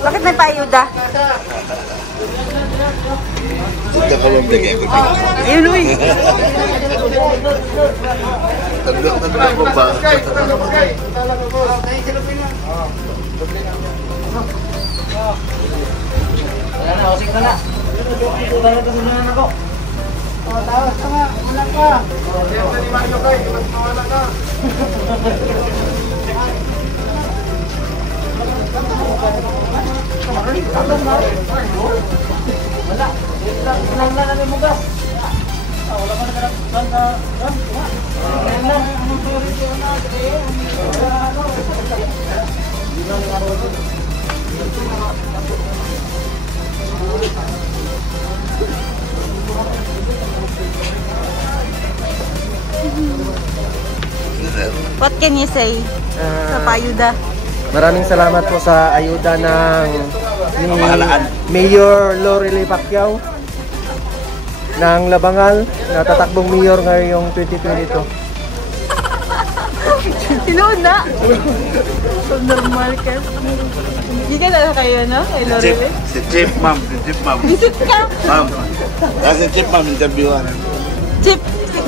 Bakit may paayuda? Tidak kalau beli aku. Ayun, uy. Tanda-tanda ko ba? What can you say sa paayuda? Maraming salamat po sa ayuda ng ni Mayor Lorely Pacquiao ng Labangal na tatakbong mayor ngayong 2022. Sino na? So normal ka. Hindi ka na kayo, no? Kay Lorely? Si Chip, ma'am. Si Chip, ma'am. Visit ka? Ma'am. Si Chip, ma'am. Interviewan. Chip,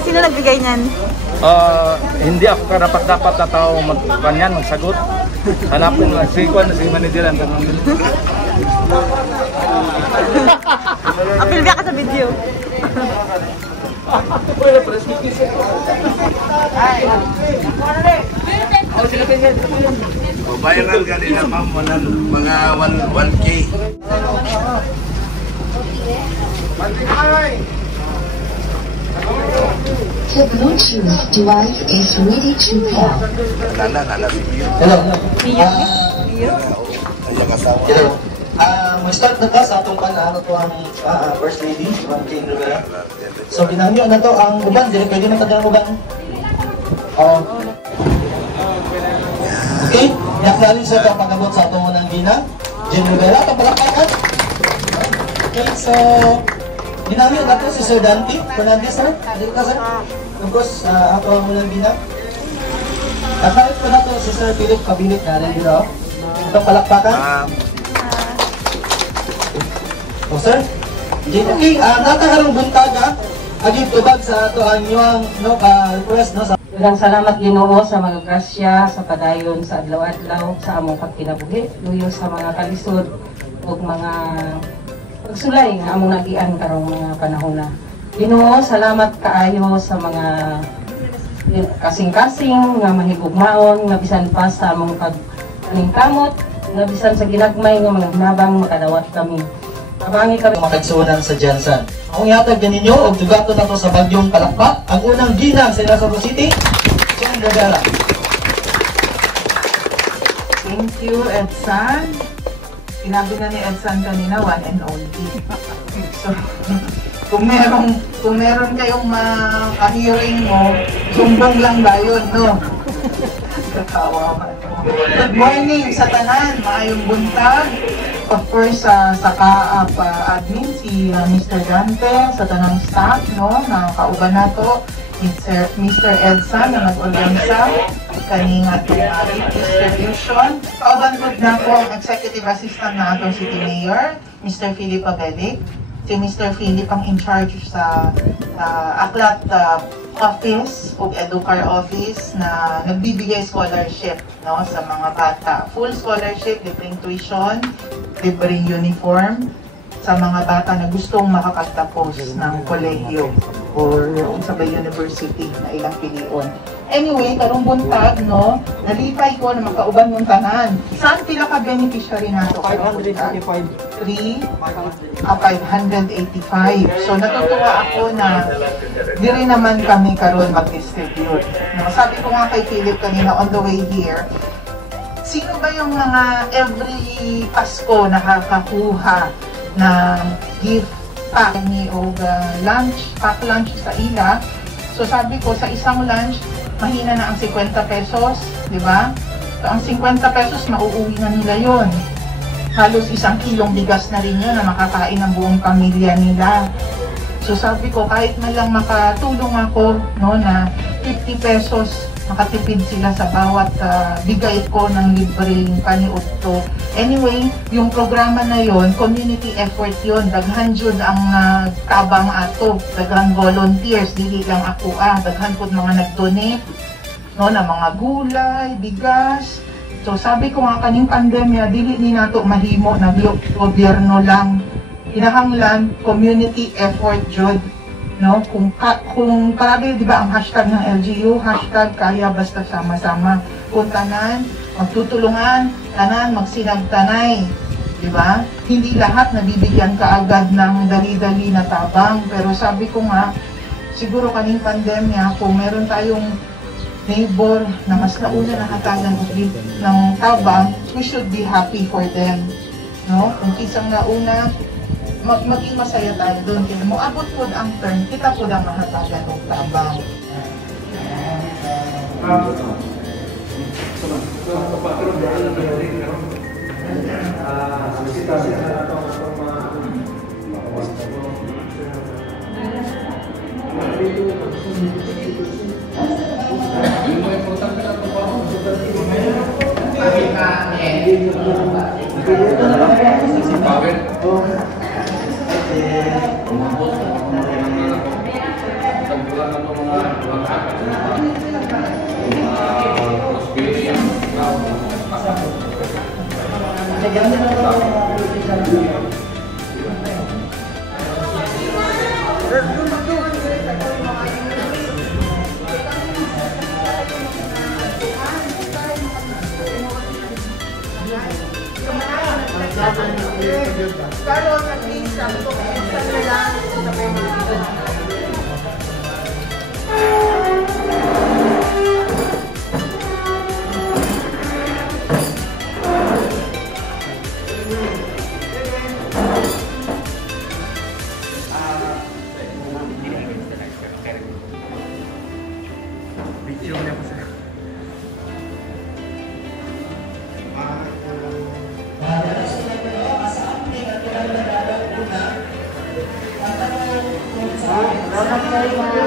sino nagbigay niyan? Hindi ako karapat-dapat na tao magkanyan, magsagot. Hanapin lang, si manager ang tanong nila. Apil biya ka sa video. Viral kanina, ma'am. Mga 1K. The Bluetooth device is ready to pair. Nala si Mio. Hello. Mio? Ayan kasawa. Hello. Mag-start na ta sa atong ano to ang First Lady, Ma'am Jane Rivera. So ginamyo na to ang uban, dili pwede matadang uban. Okay, yaklalin sa itong pag-abot sa atong unang gina. Jane Rivera, itong palakpakan. Okay, so ginamyo na to si Sir Dante Fernandez, sir. Dito ka, sir. Of course, ako ang unang gina. Nakait ko na to si Sir Philip Kabilit na rin dito. Itong palakpakan. O sir, okay, nakaharong buntaga, aging tubag sa ato ang inyong request, no? Daghang salamat Ginoo sa mga grasya sa padayon sa adlaw-adlaw sa among pagkinabuhi, luyo sa mga kalisod ug mga pagsulay nga among nagian karong mga panahon. Ginoo, salamat kaayo sa mga kasing-kasing nga mahigugmaon nga bisan pa sa among pagpaningkamot, nga bisan sa ginagmay nga mga hinabang makadawat kami. Abangi kami makagsunan sa Jansan. Akong ihatag ganinyo og dugato na to sa bagyong palakpak. Ang unang ginang sa Nasabo City, Jane Rivera. Thank you, Edsan. Sinabi na ni Edsan kanina, one and only. So, kung meron kayong maka-hearing mo, sumbong lang ba yun, no? Kakawa. Good morning sa tanan, maayong buntag. Of course, sa ka-up admin, si Mr. Dante, sa tanang staff, no, na kauban na to, Mr. Edsan, na nag-organisa, kaninga itong distribution. Kauban po na po ang executive assistant na atong City Mayor, Mr. Philip Abelic. Si Mr. Philip ang in charge sa Aklat Office o Educar Office na nagbibigay scholarship, no, sa mga bata. Full scholarship, libreng tuition, libreng uniform sa mga bata na gustong makapagtapos ng kolehiyo or sa university na ilang pilion. Anyway, karong buntag, no, nalipay ko na makauban yung tanan. Saan pila ka beneficiary nato? 585. 585. So natutuwa ako na diri naman kami karon mag-distribute. No, sabi ko nga kay Philip kanina on the way here, sino ba yung mga every Pasko nakakakuha ng gift pack ni o lunch, pack lunch sa ila? So sabi ko sa isang lunch, mahina na ang 50 pesos, di ba? So ang 50 pesos, mauuwi na nila yon. Halos 1 kilong bigas na rin yun na makakain ng buong pamilya nila. So sabi ko, kahit man lang makatulong ako, no, na 50 pesos, makatipid sila sa bawat bigay ko ng libreng paniudto. Anyway, yung programa na yon, community effort yon, daghan jud ang tabang ato, daghan volunteers, dili lang ako daghan pud mga nag-donate, no, na mga gulay, bigas. So sabi ko nga kaning pandemya, dili ni nato mahimo na gobyerno lang. Kinahanglan community effort jud, no? Kung parabi, di ba ang hashtag ng LGU, hashtag kaya basta sama-sama. Kung tanan magtutulungan, tanan magsinagtanay, di ba? Hindi lahat nabibigyan kaagad ng dali-dali na tabang, pero sabi ko nga, siguro kaning pandemya, kung meron tayong neighbor na mas nauna nakatagan ng tabang, we should be happy for them, no? Kung isang nauna, maging masaya tayo doon. Kaya mo abot po ang turn, kita po ang mahatagan ng tabang. Pero at least, sabi ko, minsan na lang sa mga Salamat kayo mga